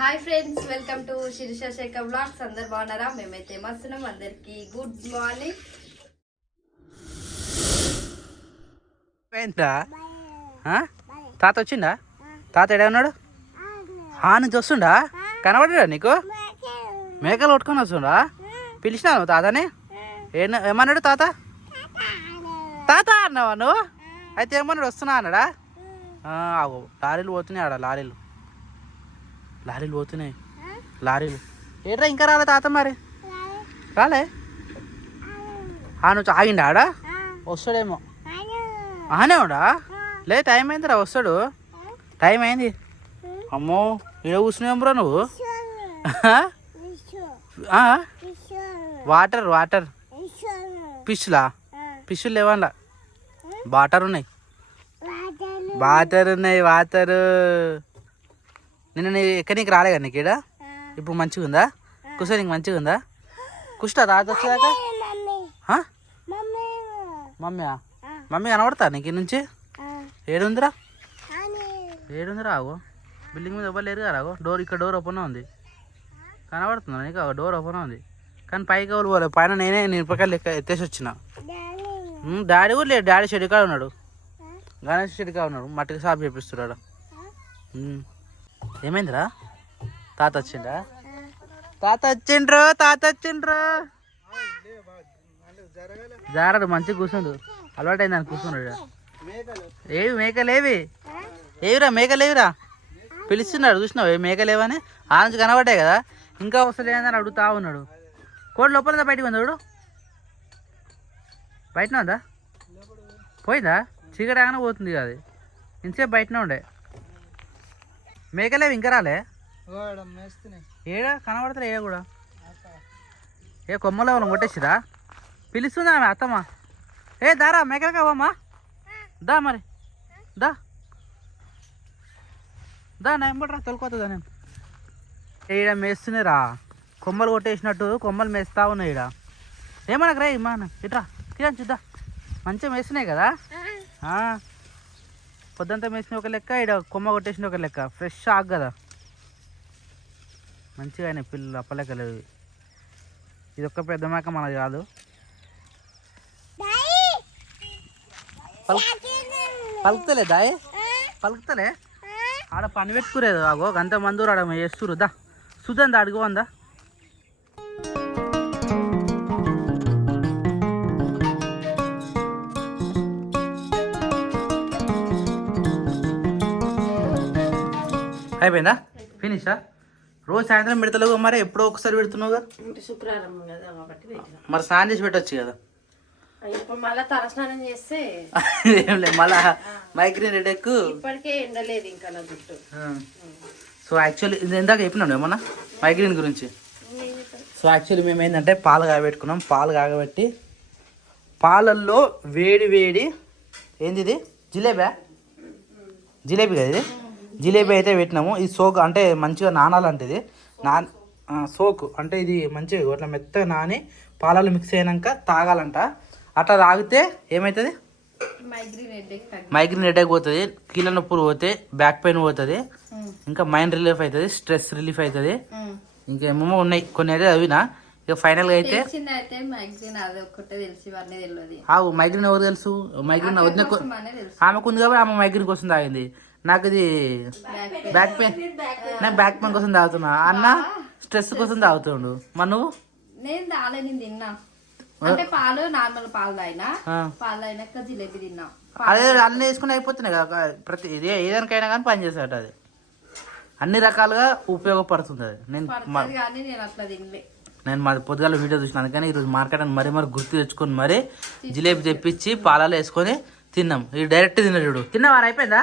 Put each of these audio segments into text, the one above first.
Hi friends, welcome to Sirisha Sekhar blogs. అందరు బాగున్నారా? మేమైతే మస్తున్నాం. అందరికి గుడ్ మార్నింగ్. తాత వచ్చిందా? తాత ఎడా ఉన్నాడు? నుంచి వస్తుండా? కనబడ్డా నీకు? మేకలు కొట్టుకొని వస్తుండా? పిలిచినావు తాతని? ఏమన్నాడు తాత? తాత అన్నావా నువ్వు? అయితే ఏమన్నాడు? వస్తున్నా అన్నాడా? లారీలు పోతున్నాయి ఆడ, లారీలు పోతున్నాయి. లారీలు ఏట్రా ఇంకా రాలే తాత? మరి రాలే? నువ్వు ఆగిండా ఆడ? వస్తాడేమో. ఆనే ఉండా? లే, టైం అయిందిరా, వస్తాడు. టైం అయింది. అమ్మో, ఈడ కూర్చున్నాం బ్రో నువ్వు. వాటర్ ఫిష్లా? ఫిష్లు లేవన్నా, వాటర్ ఉన్నాయి. వాటర్ నిన్న ఎక్కడ నీకు రాలే కదా నీకు? ఈడ ఇప్పుడు మంచిగా ఉందా? కూర్చో, నీకు మంచిగా ఉందా? కుష్టా తాత వచ్చేదాకా? మమ్మీ కనబడతా నీకు నుంచి? ఏడుందిరా? ఆగో, బిల్డింగ్ మీద ఇవ్వలేరు కదా. ఆగో, ఇక్కడ డోర్ ఓపెన్ ఉంది, కనబడుతుందా నీకు? డోర్ ఓపెన్ ఉంది కానీ పైకి ఎవరు పోలేదు. పైన నేనే నిరపకాయలు లెక్క ఎత్తేసి వచ్చిన. డాడీ కూడా లేడు, డాడీ షెడ్ కాడ ఉన్నాడు, గణేష్ షెడ్ కాడ ఉన్నాడు, మట్టికి సాఫ్ చేపిస్తున్నాడు. ఏమైందిరా? తాత వచ్చిండ్రా? జారాడు, మంచిగా కూర్చుండు. అలవాటు అయింది అని కూర్చున్నాడు. ఏవి మేకలేవిరా? పిలుస్తున్నాడు, చూసినావు? ఏ మేకలేవని ఆ నుంచి కనబడ్డాయి కదా. ఇంకా వస్తలేదని అడుగుతా ఉన్నాడు. కోడి లోపల బయటకు ఉంది చూడు. బయటనే ఉందా? పోయిందా? చీకటి ఆగానే పోతుంది అది. ఇంతసేపు బయటనే ఉండే. మేకలేవి ఇంకా రాలే? ఏడా కనబడతలే. ఏ కూడా కొమ్మలో వాళ్ళని కొట్టేసిరా? పిలుస్తుందా ఆమె అత్తమ్మ? దారా మేకలు కావమ్మా, దా మరి, దా నెంబడరా, తొలుకోతుందా? నేను ఈడ మేస్తున్నారా, కొమ్మలు కొట్టేసినట్టు కొమ్మలు మేస్తా ఉన్నాయి ఈడ. ఏమనకు రా ఇమ్మా, ఇట్రా కిరా చూద్దా. మంచిగా మేస్తున్నాయి కదా. పొద్దంతా మేసిన ఒక లెక్క, ఈడ కొమ్మ కొట్టేసిన ఒక లెక్క. ఫ్రెష్ ఆకు కదా, మంచిగా అయినాయి పిల్లలు, అప్పలెక్కలేదు. ఇది ఒక్క పెద్ద మేక మనది కాదు. పలుకుతలే దాయి, పలుకుతలే. ఆడ పని పెట్టుకురేదు. ఆగో గంత మందూరు ఆడ వేస్తురు. దా సుధందా, అడుగు వందా. అయిపోయిందా? ఫినిషా? రోజు సాయంత్రం పెడతలేవు మరి, ఎప్పుడో ఒకసారి పెడుతున్నావు కదా. శుక్రవారం మరి స్నానం చేసి పెట్టచ్చు కదా. మళ్ళా తలస్నానం చేస్తే ఏం లేదు, మళ్ళా మైగ్రేన్ హెడేక్. ఇప్పటికే ఎండలేదు ఇంకా నా జుట్టు. సో యాక్చువల్లీ ఇది ఇందాక చెప్పినాడు ఏమన్నా మైగ్రేన్ గురించి. సో యాక్చువల్లీ మేము ఏంటంటే పాలు కాగబెట్టుకున్నాం. పాలు కాగబెట్టి పాలల్లో వేడి ఏంది ఇది? జిలేబీ కదా ఇది. జిలేబీ అయితే పెట్టినాము. ఇది సోకు అంటే మంచిగా నానాలంటే సోకు అంటే ఇది మంచిగా ఇట్లా మెత్తగా నాని పాలలో మిక్స్ అయినాక తాగాలంట. అట్లా తాగితే ఏమవుతుంది? మైగ్రేన్ హెడేక్ పోతుంది, కీళ్ళ నొప్పులు పోతే, బ్యాక్ పెయిన్ పోతుంది, ఇంకా మైండ్ రిలీఫ్ అవుతుంది, స్ట్రెస్ రిలీఫ్ అవుతుంది. ఇంకేమో ఉన్నాయి కొన్ని అయితే అవినా. ఇక ఫైనల్గా అయితే మైగ్రేన్ ఎవరు తెలుసు? మైగ్రేన్ వదిన ఆమెకు ఉంది కాబట్టి ఆమె మైగ్రేన్ కోసం తాగింది. నాకు ఇది బ్యాక్ పెయిన్, నేను బ్యాక్ పెయిన్ కోసం తాగుతున్నా. అన్న స్ట్రెస్ కోసం తాగుతుండు. మరి నువ్వు? నేను తిన్నా అంటే పాలు నార్మల్ పాలు తాగినాక జిలేబీ తిన్నా. అదే అన్నీ వేసుకుని అయిపోతున్నాయి కదా. ప్రతి ఇది ఏదానికైనా కానీ పని చేసేట అది, అన్ని రకాలుగా ఉపయోగపడుతుంది అది. నేను మాది పొద్దుగాల వీడియో చూసినాను కానీ ఈరోజు మార్కెట్ అని మరీ గుర్తు తెచ్చుకొని మరీ జిలేబీ తెప్పించి పాలలో వేసుకొని తిన్నాం. ఇది డైరెక్ట్ తిన్నాడు. చూడు, తిన్నావారు? అయిపోయిందా?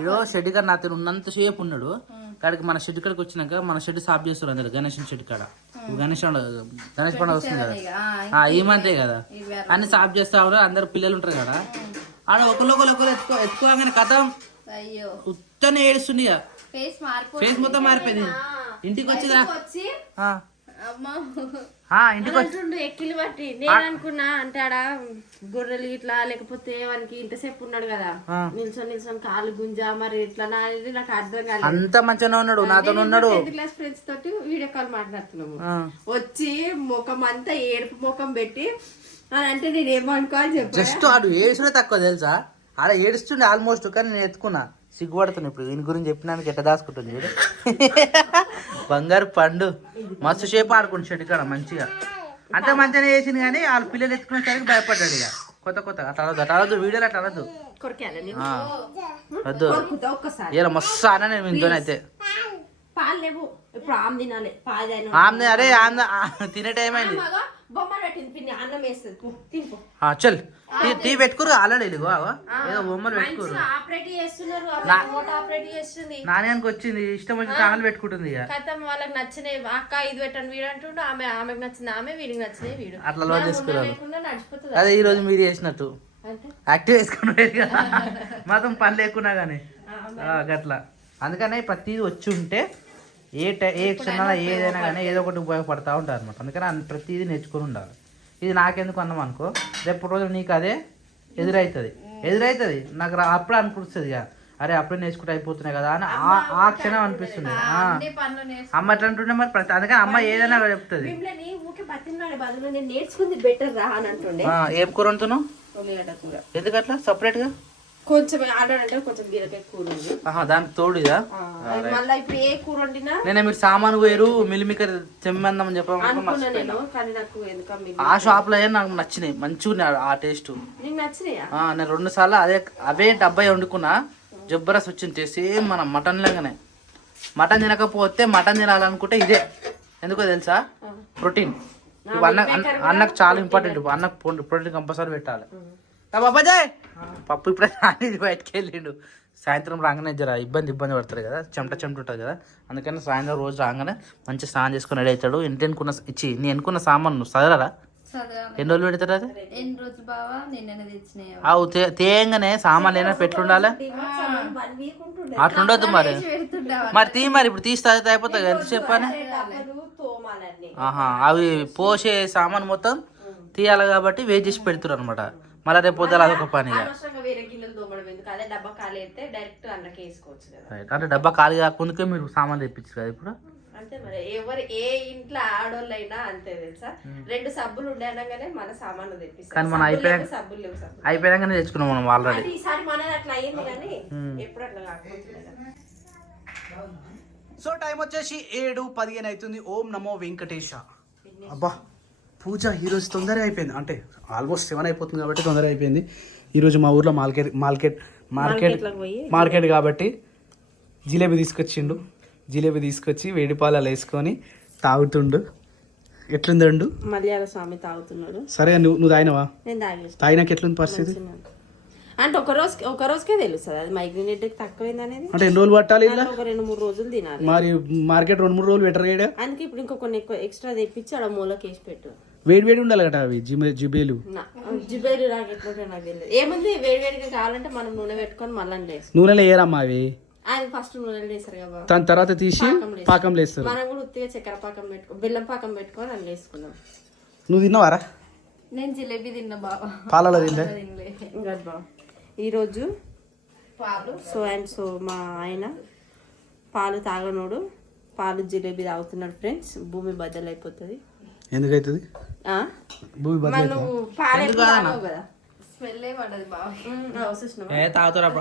ఇడో షెడ్ కాడ నా తిని ఉన్నంత సేపు ఉన్నాడు. కాడికి మన షెడ్ కాడికి వచ్చినాక మన షెడ్ సాఫ్ చేస్తారు అందరు. గణేష్ షెడ్ కాడ గణేష్ పండుగ వస్తుంది కదా, ఈ మంతే కదా, అన్ని సాఫ్ చేస్తా ఉన్నారు. అందరు పిల్లలు ఉంటారు కదా, ఆడ ఒకరు ఎత్తుకోగానే కథం ఉత్తనే ఏడుస్తుంది. ఫేస్ మొత్తం మారిపోయింది. ఇంటికి వచ్చిందా ఇంటికి అంటుండు ఎక్కిలు బట్టి నేను అనుకున్నా అంటే ఆడ గొర్రెలు ఇట్లా లేకపోతే వానికి ఇంతసేపు ఉన్నాడు కదా నిల్చొని కాలు గుంజా మరి ఇట్లా అనేది నాకు అర్థం కాలేదు. అంత మంచిగానే ఉన్నాడు, నాతో ఉన్నాడు. 10th క్లాస్ ఫ్రెండ్స్ తోటి వీడియో కాల్ మాట్లాడుతున్నాము. వచ్చి ముఖం అంతా ఏడుపు ముఖం పెట్టి అని అంటే నేను ఏమనుకోవాలి చెప్పు. జస్ట్ ఆడు ఏడుచుడే తక్కువ తెలుసా, ఆడ ఏడుస్తుండే ఆల్మోస్ట్. కానీ నేను ఎత్తుకున్నా, సిగ్గుపడుతున్నా ఇప్పుడు దీని గురించి చెప్పినానికి ఎట్లా దాచుకుంటుంది చూడు. బంగారు పండు మస్తు సేపు ఆడుకుంటు చెట్టు కాడ మంచిగా. అంత మంచిగానే చేసింది కానీ వాళ్ళ పిల్లలు ఎత్తుకునేసరికి భయపడ్డాడు. ఇక కొత్త అట్లా అనదు వీడియోలు అట్లా అనదు వద్దు. ఇలా మస్తు అన్న నేను ఇంతోనైతే పాలు లేవు ఇప్పుడు ఆమె తినాలి. ఆమె అరే ఆమె తినే టైం అయింది. బొమ్మలు పెట్టింది పిన్ని అన్నం వేస్తుంది తింపు. చల్ టీ పెట్టుకురు ఆల్రెడీ ఏదో బొమ్మలు పెట్టుకోరు. ఆపరేట్ చేస్తున్నారు ఆపరేట్ చేస్తుంది. నాన్నగానికి వచ్చింది ఇష్టం వచ్చి ఛానల్ పెట్టుకుంటుంది. ఇక కథం వాళ్ళకి నచ్చినాయి అక్క ఇది పెట్టండి వీడు అంటుండు, ఆమెకు నచ్చింది ఆమె వీడికి నచ్చినాయి వీడు అట్లా లో చేసుకున్నారు. నడిచిపోతుంది. అదే ఈ రోజు మీరు చేసినట్టు యాక్టివ్ వేసుకున్నారు కదా మాత్రం పని లేకున్నా కానీ అట్లా. అందుకనే ప్రతిదీ వచ్చి ఉంటే ఏ క్షణాల ఏదైనా కానీ ఏదో ఒకటి ఉపయోగపడతా ఉంటారు అనమాట. అందుకని ప్రతిదీ నేర్చుకుని ఉండాలి. ఇది నాకెందుకు అన్నాం అనుకో, రేపు రోజు నీకు అదే ఎదురైతుంది. నాకు అప్పుడే అనిపిస్తుంది ఇక అరే అప్పుడే నేర్చుకుంటూ అయిపోతున్నాయి కదా అని ఆ క్షణం అనిపిస్తుంది. అమ్మ ఎట్లా అంటుండే మరి అందుకని అమ్మ ఏదైనా చెప్తుంది. నేర్చుకుంది బెటర్ రా అని అంటుండే. ఏం కూర వండుతున్నావు? ఎందుకట్లా సపరేట్ గా? కొంచెం ఆడాలంటే కొంచెం బీరకాయ కూర ఉంది దానికి తోడుదా. మళ్ళీ ఇప్పుడు ఏ కూర వండినా నేనే మీరు సామాను వేరు మిల్లిమికర్ చెమ్మందని నేను కానీ నాకు ఆ షాప్ లో నాకు నచ్చినాయి, మంచిగా ఆ టేస్ట్. నీకు నచ్చినాయా? నేను 2 సార్లు అవే డబ్బా వండుకున్నా, జబ్బరస్ వచ్చింది. సేమ్ మన మటన్ లాగానే. మటన్ తినకపోతే మటన్ తినాలనుకుంటే ఇదే, ఎందుకో తెలుసా? ప్రోటీన్. అన్నకు చాలా ఇంపార్టెంట్. అన్నకు ప్రోటీన్ కంపల్సరీ పెట్టాలి. బాబాజాయ్ పప్పు ఇప్పుడే బయటకు వెళ్ళిండు. సాయంత్రం రాగానే జర ఇబ్బంది పడతారు కదా, చెమట ఉంటుంది కదా. అందుకని సాయంత్రం రోజు రాగానే మంచి స్నానం చేసుకుని రెడీ అవుతాడు. నేను ఎన్నుకున్న సామాను చదవరా? ఎన్ని రోజులు పెడతారు అది? అవు తేయంగానే సామాన్లు ఏమైనా పెట్టుండాలి. అట్లుండొద్దు మరి తీ మరి ఇప్పుడు తీసి తాగితే అయిపోతుంది ఎంత చెప్పని. అవి పోసే సామాన్ మొత్తం తీయాలి కాబట్టి వేస్ట్ చేసి పెడుతున్నారు అనమాట. మళ్ళీ రేపు పొద్దున అదొక పని. అంటే డబ్బా ఖాళీ కాకుండా మీరు సామాన్లు తెప్పించారు కదా ఇప్పుడు. అంతే మరి ఎవరు ఏ ఇంట్లో ఆడోళ్ళైనా అంతే తెలుసా. 2 సబ్బులు ఉండగానే మన సామాన్లు తెప్పిస్తారు. కానీ మనం అయిపోయాకనే తెచ్చుకున్నాం మనం ఆల్రెడీ. ఈసారి మనది అట్లా అయ్యింది కానీ ఎప్పుడు అట్లా కాకపోతుంది. సో టైం వచ్చేసి 7:15 అవుతుంది. ఓం నమో వెంకటేశ. అబ్బా పూజ ఈరోజు తొందరగా అయిపోయింది, అంటే ఆల్మోస్ట్ 7 అయిపోతుంది కాబట్టి తొందరగా అయిపోయింది. ఈరోజు మా ఊర్లో మార్కెట్ కాబట్టి జిలేబీ తీసుకొచ్చిండు. జిలేబీ తీసుకొచ్చి వేడి పాలలో వేసుకొని తాగుతుండు. ఎట్లుందండు? మలయాళ స్వామి తాగుతున్నాడు. సరే నువ్వు తాగినవా? నేను తాగేసి. తాగినాక ఎట్లుంది పరిస్థితి? అంటే ఒక రోజుకే తెలుస్తుంది అది మైగ్రేన్ హెడేక్ తక్కువైంది అనేది. అంటే ఎన్ని రోజులు పట్టాలి? ఒక 2-3 రోజులు తినాలి. మరి మార్కెట్ 2-3 రోజులు పెట్టరు. అందుకే ఇప్పుడు ఇంకో కొన్ని ఎక్స్ట్రా తెప్పించి అక్కడ మూలకి వేసి పెట్టు. వేడి ఉండాలి కదా అవి జిబేలు. జిబేలు నాకు ఎట్లుంటే నాకు తెలియదు. ఏముంది వేడిగా కావాలంటే మనం నూనె పెట్టుకొని మళ్ళీ వేస్తాం. నూనెలో వేయరమ్మా అవి. అది ఫస్ట్ నూనెలు వేస్తారు కదా, దాని తర్వాత తీసి పాకంలో వేస్తారు. మనం కూడా ఉత్తిగా చక్కెర పాకం బెల్లం పాకం పెట్టుకొని అందులో వేసుకున్నాం. నువ్వు తిన్నావారా? నేను జిలేబీ తిన్నా బాబా. పాలలో తింటే ఇంకా బాబా ఈరోజు పాలు సో మా ఆయన పాలు తాగనోడు పాలు జిలేబీ తాగుతున్నాడు ఫ్రెండ్స్. భూమి బద్దలైపోతుంది. ఎందుకైతుంది భూమి బద్దలు? కదా స్మెల్ పడదు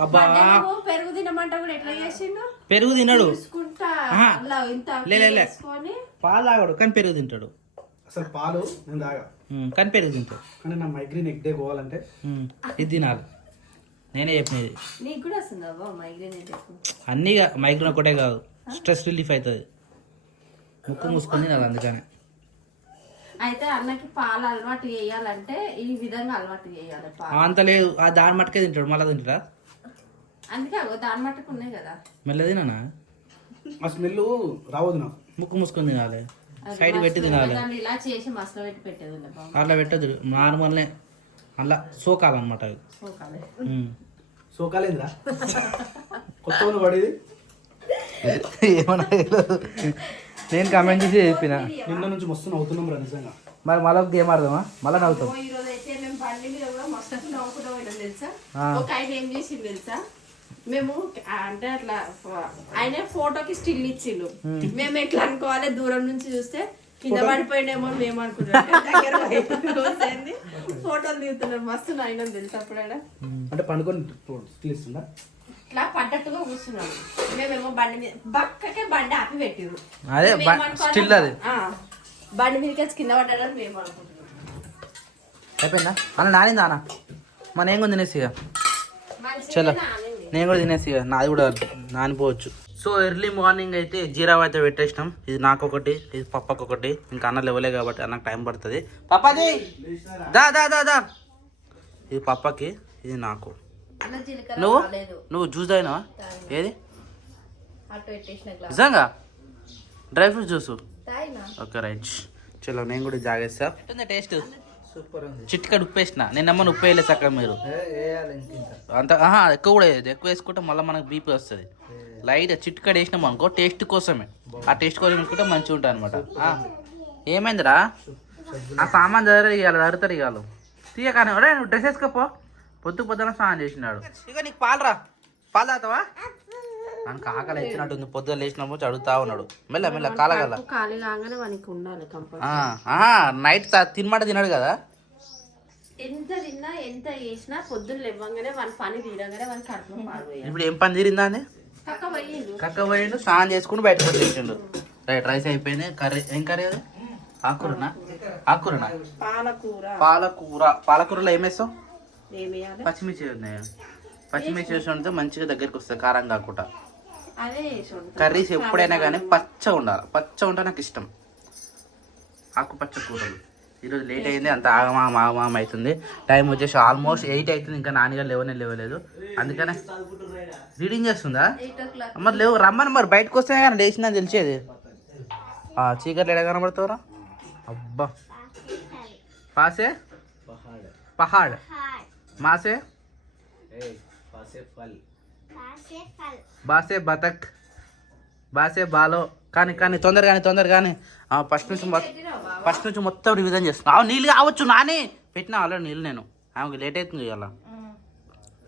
బాబా. పెరుగు తినమంట కూడా ఎట్లా చేసిండు? పెరుగు తినడు, పాలు తాగాడు కానీ పెరుగు తింటాడు. అసలు పాలు నేను తాగా కానీ పెరుగు తింటాడు. కానీ నా మైగ్రేన్ ఎగ్డే పోవాలంటే ఇది తినాలి. నేనే చెప్పినది. నీకు కూడా వస్తుందా మైగ్రేన్? అన్నీ మైగ్రేన్ ఒకటే కాదు, స్ట్రెస్ రిలీఫ్ అవుతుంది. ముక్కు మూసుకొని తినాలి. అందుకని అయితే అన్నకి పాలు అలవాటు చేయాలంటే ఈ విధంగా అలవాటు చేయాలి. అంత లేదు, ఆ దాని మట్టుకే తింటాడు. మళ్ళీ తింటారా? అందుకే దాని మట్టుకు ఉన్నాయి కదా. మెల్ల తినా ఆ స్మెల్ రావద్దు. ముక్కు మూసుకొని తినాలి, సైడ్ పెట్టి తినాలి. ఇలా చేసి మసాలా పెట్టి పెట్టేది అట్లా పెట్టదు, నార్మల్నే అలా సోకాలన్నమాట. అవి సోకాలేదురా కొత్త పడేది ఏమన్నా నేను కమెంట్ చేసి చెప్పిన. నిన్న నుంచి మస్తు నవ్వుతున్నాం రా నిజంగా. మరి మళ్ళీ గేమ్ ఆడదామా మళ్ళీ నవ్వుతాం. ఈ రోజు అయితే మేము బండి మీద కూడా మస్తు నవ్వుకుంటూ పోయినాం తెలుసా. ఒక ఆయన ఏం చేసింది తెలుసా, మేము అంటే అట్లా ఆయన ఫోటోకి స్టిల్ ఇచ్చిండు. మేము ఎట్లా అనుకోవాలి, దూరం నుంచి చూస్తే కింద పడిపోయినేమో మేము అనుకున్నాం. దగ్గర పోయింది ఫోటోలు దిగుతున్నారు. మస్తు ఆయన తెలుసా అప్పుడు ఆయన అంటే పండుకొని ఇస్తుందా ఇట్లా పడ్డట్టుగా కూర్చున్నాడు. మేమేమో బండి మీద బక్కకే బండి ఆపి పెట్టిరు. అదే స్టిల్ అది బండి మీదకి వచ్చి కింద పడ్డాడని మేము అనుకుంటున్నాం. అయిపోయిందా అన్న నానిందా అన్న మన ఏం కూడా తినేసి ఇక చలో నేను కూడా తినేసి ఇక నాది కూడా నానిపోవచ్చు. సో ఎర్లీ మార్నింగ్ అయితే జీరావ అయితే పెట్టేసినాం. ఇది నాకు ఒకటి, ఇది పప్పకు ఒకటి. ఇంకా అన్న లెవలే కాబట్టి అన్నకు టైం పడుతుంది. పప్పాజీ దా దా దా దా. ఇది పప్పకి, ఇది నాకు. నువ్వు జ్యూస్ తాగినావా? ఏది నిజంగా dry fruits juice? Okay right చలో నేను కూడా జాగేస్తా. టేస్ట్ సూపర్ ఉంది. చిట్కడ ఉప్పు వేసిన నిన్నమ్మని ఉప్పు వేయలేదు చక్కగా మీరు అంత ఎక్కువ కూడా వేయదు. ఎక్కువ వేసుకుంటే మళ్ళీ మనకు బీపీ వస్తుంది. లైట్ చిట్కడ వేసినాం అనుకో టేస్ట్ కోసమే. ఆ టేస్ట్ కోసం వేసుకుంటే మంచిగా ఉంటుంది అనమాట. ఏమైందిరా ఆ సామాన్ జరుగుతారు ఇవాళ తీయ కానీ నువ్వు డ్రెస్ వేసుకోపో. పొద్దున స్నానం చేసినాడు. ఇక నీకు పాలరా పాలు తాగుతావా? మనకు ఆకలి ఎత్తినట్టుంది. పొద్దున లేచినప్పుడు చదువుతా ఉన్నాడు. మెల్ల మెల్ల కాలగల నైట్ తినమాట తిన్నాడు కదా. ఎంత తిన్నా ఎంత చేసినా పొద్దున్న లేవగానే మన పని తీరగానే మన కడుపు పాడిపోయాడు. ఇప్పుడు ఏం పని తీరిందా అండి? కక్క పోయిండు స్నానం చేసుకుని బయటకు వచ్చేసిండు. రైట్ రైస్ అయిపోయింది. కర్రీ ఏం కర్రీ అది? ఆకుకూరనా? ఆకుకూరనా? పాలకూర. పాలకూరలో ఏం వేస్తావు? పచ్చిమిర్చి ఉన్నాయి. పచ్చిమిర్చి వేసి ఉంటే మంచిగా దగ్గరికి వస్తుంది కారం కాకుండా. కర్రీస్ ఎప్పుడైనా కానీ పచ్చ ఉండాలి. పచ్చ ఉంటే నాకు ఇష్టం. ఆకుపచ్చ కూరలు. ఈరోజు లేట్ అయింది. అంత ఆగమామ అవుతుంది. టైం వచ్చేసి ఆల్మోస్ట్ 8 అవుతుంది. ఇంకా నాన్నగారు లేవలేదు. అందుకనే రీడింగ్ చేస్తుందా? మరి లేవు రమ్మని మరి బయటకు వస్తేనే కానీ లేచిందని తెలిసేది. చీకట్లు ఎడ కనబడుతావురా? అబ్బా పాసే పహాడ్ మాసే బాసే బతక్ బాసే బాలో కానీ తొందర కానీ ఫస్ట్ నుంచి మొత్తం రివిజన్ చేస్తున్నా. నీళ్ళు కావచ్చు నాని పెట్టినా ఆల్రెడీ నీళ్ళు. నేను ఆమెకు లేట్ అవుతుంది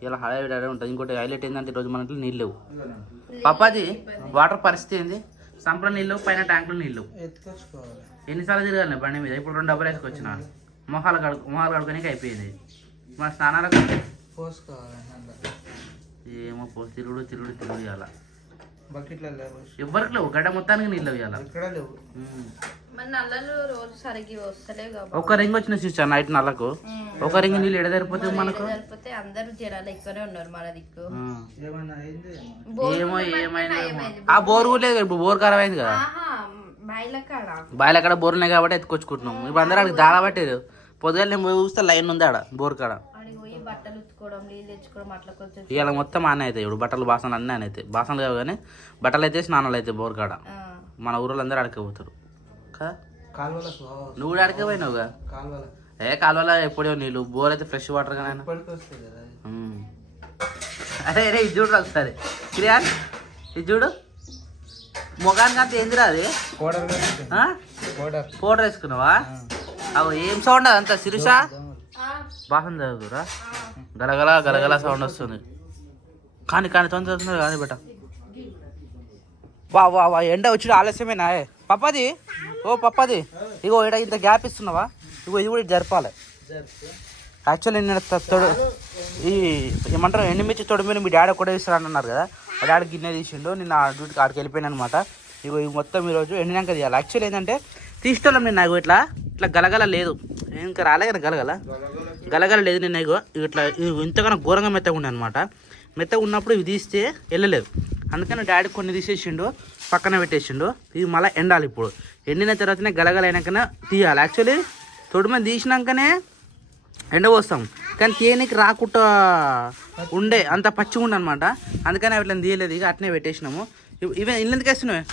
ఇలా హడావిడి ఉంటుంది. ఇంకోటి హైలైట్ ఏంటంటే ఈరోజు మన ఇంట్లో నీళ్ళు లేవు. పప్పాది వాటర్ పరిస్థితి ఏంది? సంపల నీళ్ళు పైన ట్యాంకులో నీళ్ళు. ఎన్నిసార్లు తిరగాలి బండి మీద? ఇప్పుడు 2 డబ్బులు వేసుకొచ్చిన మొహాలు కడుక్కోనికి అయిపోయింది. మన స్నానాలకు ఏమో తిరుగుడు ఇవ్వాల. ఎవరికి లేవు గడ్డ మొత్తానికి నీళ్ళు ఇవ్వాలి. ఒక రింగ్ వచ్చిన చూసా నైట్ నల్లకు. ఒక రింగ్ నీళ్ళు ఎడ సరిపోతుంది మనకు? ఏమో ఏమైనా ఆ బోర్ కూడా లేదు. ఇప్పుడు బోర్ ఖరాబ్ అయింది కదా. బాయిల కాడ బోర్ ఉన్నాయి కాబట్టి ఎత్తుకొచ్చుకుంటున్నాం. ఇప్పుడు అందరూ అక్కడికి దాడా పట్టేది. పొద్దుగా నేను చూస్తే లైన్ ఉంది ఆడ బోర్ కాడ. ఇవాళ మొత్తం ఆనే అవుతాయి. ఇప్పుడు బట్టలు బాసనలు అన్నీ ఆనే అవుతాయి. బాసనలు కావు కానీ బట్టలు అయితే స్నానాలు అవుతాయి బోర్ కాడ. మన ఊళ్ళో అందరూ అడకపోతారు కదా. నువ్వు కూడా అడకపోయినావుగా. కాలువలో ఎప్పుడో నీళ్ళు. బోర్ అయితే ఫ్రెష్ వాటర్ కానీ. అరే అరే ఇది చూడు ఒకసారి క్రియాన్, ఇది చూడు మొగానికి అంత ఏందిరా అది? పౌడర్ వేసుకున్నావా? అవి ఏం సౌండ్ అదంతా శిరీష? బాసం చదువురా గలగల సౌండ్ వస్తుంది. కానీ తొందర కానీ బెట. వా ఎండ వచ్చి ఆలస్యమేనా పప్పది? ఓ పప్పది ఇగో ఇక్కడ ఇంత గ్యాప్ ఇస్తున్నావా? ఇగో ఇది కూడా జరపాలి. యాక్చువల్లీ నేను తొడు ఈ ఏమంటారు ఎండుమిర్చి తొడి మీద మీ డాడీ కూడా ఇస్తాను అన్నారు కదా. ఆ డాడీ గిన్నె తీసిండు. నేను ఆ డ్యూటీకి ఆడికి వెళ్ళిపోయాను అనమాట. ఇగో ఇవి మొత్తం ఈరోజు ఎండినాక తీయాలి. యాక్చువల్లీ ఏంటంటే తీసుకోవడం నేను నాకు ఇట్లా గలగల లేదు. ఇంకా రాలే కదా గలగల లేదు. నేను ఇగో ఇట్లా ఇంతకన్నా ఘోరంగా మెత్తగా ఉండే అనమాట. మెత్తగా ఉన్నప్పుడు ఇవి తీస్తే వెళ్ళలేదు. అందుకని డాడీ కొన్ని తీసేసిండు, పక్కన పెట్టేసిండు. ఇవి మళ్ళీ ఎండాలి. ఇప్పుడు ఎండిన తర్వాతనే గలగల అయినాకనే తీయాలి. యాక్చువల్లీ తొడిమ తీసినాకనే ఎండ పోస్తాం, కానీ తీయనికి రాకుండా ఉండే అంత పచ్చిగా ఉండే అనమాట. అందుకని అట్లా తీయలేదు. ఇక అట్నే పెట్టేసినాము. ఇవే ఇల్లు ఎందుకు వేస్తున్నావే?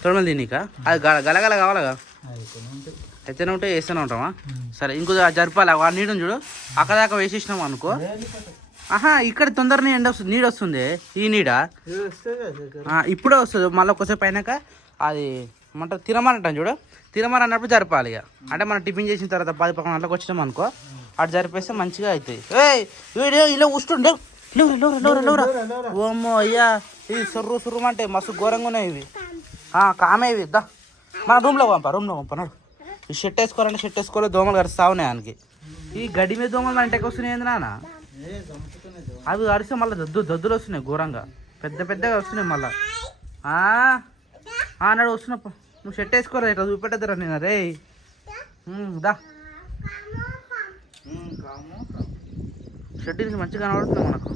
తొడమలు తినీక అది గలగల కావాలగా. అయితేనే ఉంటే వేస్తూనే ఉంటామా? సరే ఇంకో జరపాలి. ఆ నీడని చూడు అక్కడ దాకా వేసేసినాము అనుకో. ఇక్కడ తొందరనే ఎండ వస్తుంది, నీడ వస్తుంది. ఈ నీడ ఇప్పుడే వస్తుంది. మళ్ళీ ఒకసేపు అయినాక అది ఏమంటారు తినమంటాం చూడు. తినమని అన్నప్పుడు జరపాలి ఇక. అంటే మనం టిఫిన్ చేసిన తర్వాత 10-11 గంటలకు వచ్చినాం అనుకో, అటు జరిపేస్తే మంచిగా అవుతాయి. ఇలా కూర్చుండే లేవురా. ఓమ్మో అయ్యా, ఇవి సుర్రు అంటే మస్తు ఘోరంగా ఉన్నాయి ఇవి. కామే ఇవి. దా మన రూమ్లో పంపనాడు. ఈ షర్ట్ వేసుకోవాలంటే షర్ట్ వేసుకోవాలి, దోమలు కరుస్తా ఉన్నాయి ఆయనకి. ఈ గడ్డి మీద దోమలు అంటే వస్తున్నాయి ఏంది నాన్న? అవి కరిస్తే మళ్ళీ దద్దులు వస్తున్నాయి ఘోరంగా, పెద్దగా వస్తున్నాయి మళ్ళా. అన్నాడు వస్తున్నప్ప, నువ్వు షర్ట్ వేసుకోరా, ఇట్లా చూపెట్టద్దురా నేను. రే దా షర్ట్ మంచిగా కనబడుతుంది మనకు.